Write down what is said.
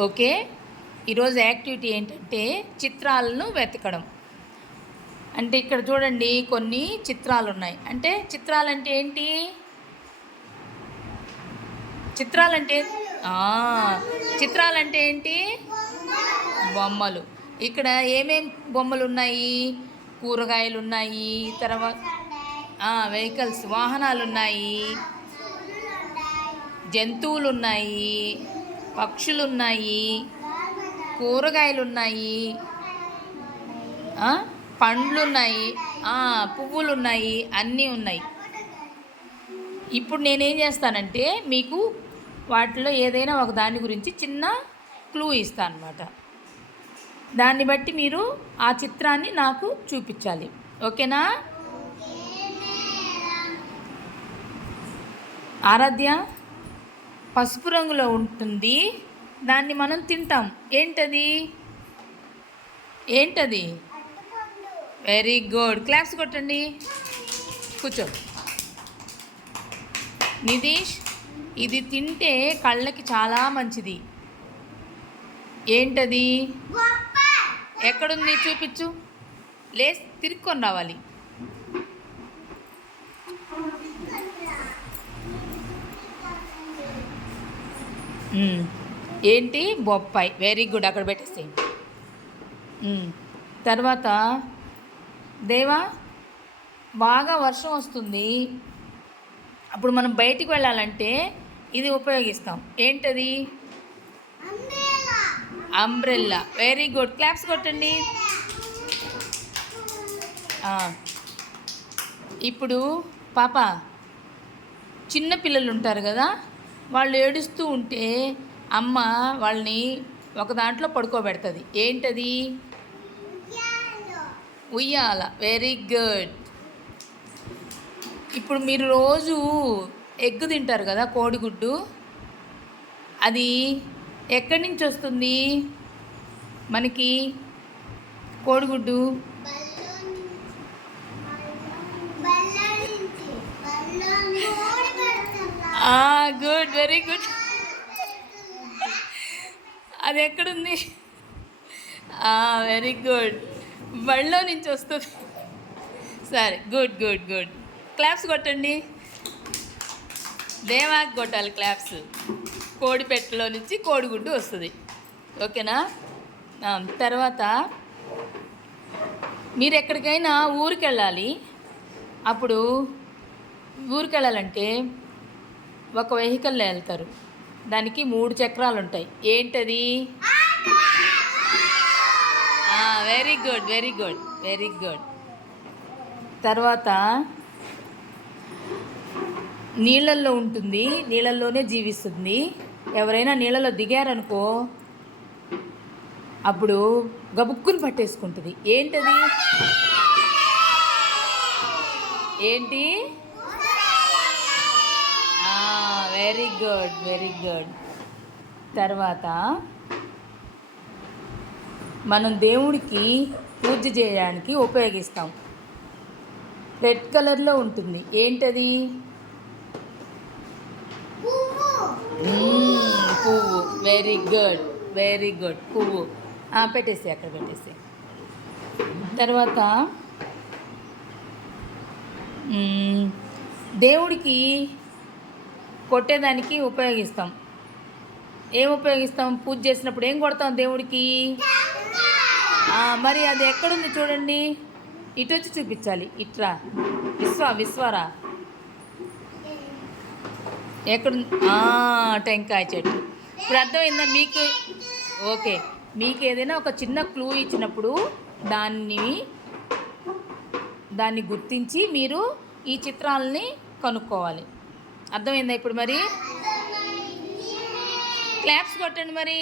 Okay. ఈరోజు activity ఏంటంటే చిత్రాలను వెతకడం. అంటే ఇక్కడ చూడండి కొన్ని చిత్రాలు ఉన్నాయి. అంటే చిత్రాలంటే ఏంటి? చిత్రాలంటే ఆ! చిత్రాలంటే ఏంటి? బొమ్మలు. ఇక్కడ ఏమేం బొమ్మలున్నాయి? కూరగాయలున్నాయి. తర్వాత వెహికల్స్ వాహనాలున్నాయి. జంతువులున్నాయి. పక్షులున్నాయి. కూరగాయలున్నాయి. పండ్లున్నాయి. పువ్వులున్నాయి. అన్నీ ఉన్నాయి. ఇప్పుడు నేనేం చేస్తానంటే మీకు వాటిలో ఏదైనా ఒక దాని గురించి చిన్న క్లూ ఇస్తాను అన్నమాట. దాన్ని బట్టి మీరు ఆ చిత్రాన్ని నాకు చూపించాలి. ఓకేనా? ఆరాధ్య, పసుపు రంగులో ఉంటుంది. దాన్ని మనం తింటాం. ఏంటది? ఏంటది? Very good. క్లాప్స్ కొట్టండి. కూర్చో. నితీష్, ఇది తింటే కళ్ళకి చాలా మంచిది. ఏంటది? ఎక్కడుంది? చూపించు. తిరుక్కొని రావాలి. ఏంటి? బొప్పాయి. Very good. అక్కడ పెట్టేసి తర్వాత దేవా, బాగా వర్షం వస్తుంది. అప్పుడు మనం బయటికి వెళ్ళాలంటే ఇది ఉపయోగిస్తాం. ఏంటది? అంబ్రెల్లా. Very good. క్లాప్స్ కొట్టండి. ఇప్పుడు పాప, చిన్న పిల్లలు ఉంటారు కదా, వాళ్ళు ఏడుస్తూ ఉంటే అమ్మ వాళ్ళని ఒక దాంట్లో పడుకోబెడుతుంది. ఏంటది? ఉయ్యాల. Very good. ఇప్పుడు మీరు రోజు ఎగ్ తింటారు కదా, కోడిగుడ్డు. అది ఎక్కడి నుంచి వస్తుంది మనకి కోడిగుడ్డు? గుడ్. Very good. అది ఎక్కడుంది? Very good. బళ్ళో నుంచి వస్తుంది. సరే, గుడ్ గుడ్ గుడ్. క్లాప్స్ కొట్టండి. దేవాకి కొట్టాలి క్లాప్స్. కోడి పెట్టలో నుంచి కోడిగుడ్డు వస్తుంది. ఓకేనా? తర్వాత మీరు ఎక్కడికైనా ఊరికి వెళ్ళాలి. అప్పుడు ఊరికి వెళ్ళాలంటే ఒక వెహికల్లో వెళ్తారు. దానికి 3 చక్రాలు ఉంటాయి. ఏంటది? Very good. Very good. Very good. తర్వాత నీళ్ళల్లో ఉంటుంది. నీళ్ళల్లోనే జీవిస్తుంది. ఎవరైనా నీళ్ళలో దిగారనుకో అప్పుడు గబుక్కుని పట్టేసుకుంటుంది. ఏంటది? ఏంటి? Very good. Very good. తర్వాత మనం దేవుడికి పూజ చేయడానికి ఉపయోగిస్తాం. రెడ్ కలర్లో ఉంటుంది. ఏంటది? పువ్వు. Very good. Very good. పువ్వు. పెట్టేసి అక్కడ పెట్టేసి. తర్వాత దేవుడికి కొట్టేదానికి ఉపయోగిస్తాం. ఏం ఉపయోగిస్తాం? పూజ చేసినప్పుడు ఏం కొడతాం దేవుడికి? మరి అది ఎక్కడుంది చూడండి. ఇటు వచ్చి చూపించాలి. ఇట్రా. విశ్వరా ఎక్కడ? టెంకాయ చెట్టు. ఇప్పుడు అర్థమైందా మీకు? ఓకే. మీకు ఏదైనా ఒక చిన్న క్లూ ఇచ్చినప్పుడు దాన్ని గుర్తించి మీరు ఈ చిత్రాలని కనుక్కోవాలి. అర్థమైందా ఇప్పుడు? మరి క్లాప్స్ కొట్టండి మరి.